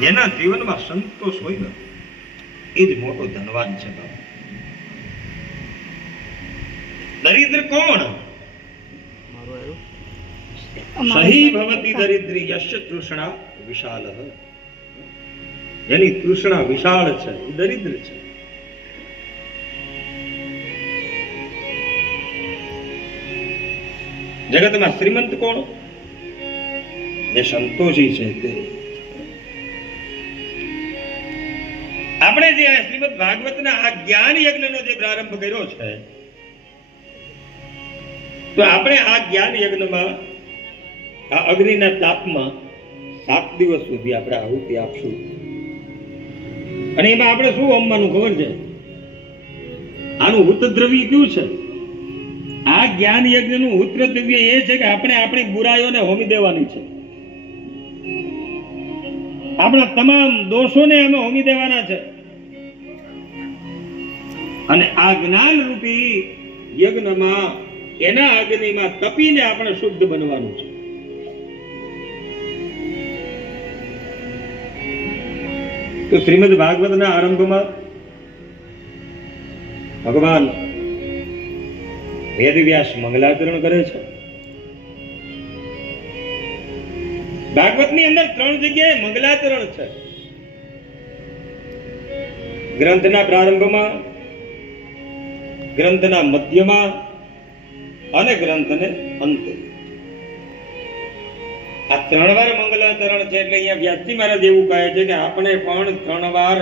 જેના જીવનમાં સંતોષ હોય ને એ જ મોટો ધનવાન છે. દરિદ્ર કોણ? સહી ભવતી દરિદ્રી યશ તૃષ્ણા વિશાલ. એની તૃષ્ણા વિશાળ છે એ દરિદ્ર છે. જગતમાં શ્રીમંત કોણ? જે સંતોષી છે તે. આપણે જે શ્રીમદ ભાગવતના આ જ્ઞાન યજ્ઞનો જે પ્રારંભ કર્યો છે, તો આપણે આ જ્ઞાન યજ્ઞમાં આ અગ્નિના તાપમાં 7 દિવસ સુધી આપણે આહુતિ આપશું. અને એમાં આપણે શું હોમવાનું ખબર છે? આનું હુતદ્રવ્ય કયું છે? આ જ્ઞાન યજ્ઞનું હુતદ્રવ્ય એ છે કે આપણે આપણી બુરાઈઓને હોમી દેવાની છે. આપણા તમામ દોષોને અમે હોમી દેવાના છે. અને આ જ્ઞાન રૂપી યજ્ઞમાં એના અગ્નિમાં તપીને આપણે શુદ્ધ બનવાનું છે. તો શ્રીમદ ભાગવતના આરંભમાં ભગવાન વેદવ્યાસ મંગલાચરણ કરે છે. ભાગવતની અંદર 3 જગ્યાએ મંગલાચરણ છે. ગ્રંથના પ્રારંભમાં, ગ્રંથના મધ્યમાં અને ગ્રંથને અંતે. આ 3 વાર મંગલાચરણ છે. એટલે અહીંયા વ્યાસજી મહારાજ એવું કહે છે કે આપણે પણ 3 વાર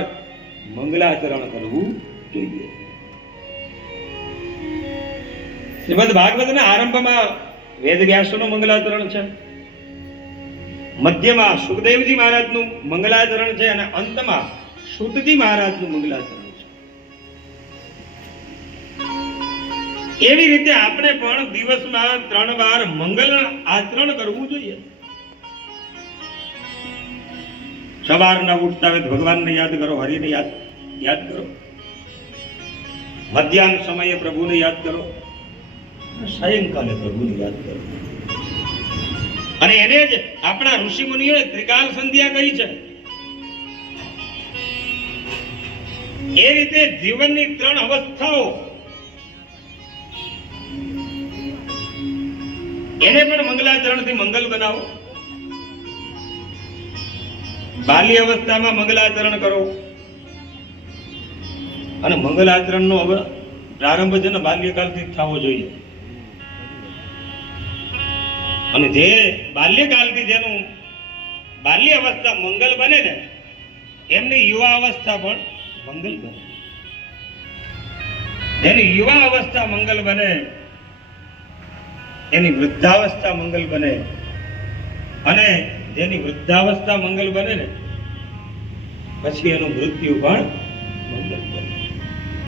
મંગલાચરણ કરવું જોઈએ. શ્રીમદ ભાગવતના આરંભમાં વેદવ્યાસનું મંગલાચરણ છે, મધ્યમાં સુખદેવજી મહારાજનું મંગલાચરણ છે અને અંતમાં સૂતજી મહારાજનું મંગલાચરણ છે. એવી રીતે આપણે પણ દિવસમાં 3 વાર મંગલ આચરણ કરવું જોઈએ. સવારના ઉઠતા વેત ભગવાનને યાદ કરો, હરિને યાદ કરો. મધ્યાહન સમયે પ્રભુને યાદ કરો, સાયંકાલે પ્રભુને યાદ કરો. અને એને જ આપણા ઋષિ મુનિઓએ ત્રિકાલ સંધ્યા કહી છે. એ રીતે જીવનની 3 અવસ્થાઓ એને પણ મંગલાચરણથી મંગલ બનાવો. બાલ્ય અવસ્થામાં મંગલાચરણ કરો. અને મંગલાચરણનો હવે પ્રારંભ છે ને બાલ્યકાળથી થવો જોઈએ. અને જે બાલ્યકાળથી જેનું બાલ્ય અવસ્થા મંગલ બને ને, એમની યુવા અવસ્થા પણ મંગલ બને. જેની યુવા અવસ્થા મંગલ બને, એની વૃદ્ધાવસ્થા મંગલ બને. અને જેની વૃદ્ધાવસ્થા મંગલ બને ને, પછી એનું મૃત્યુ પણ મંગલ બને.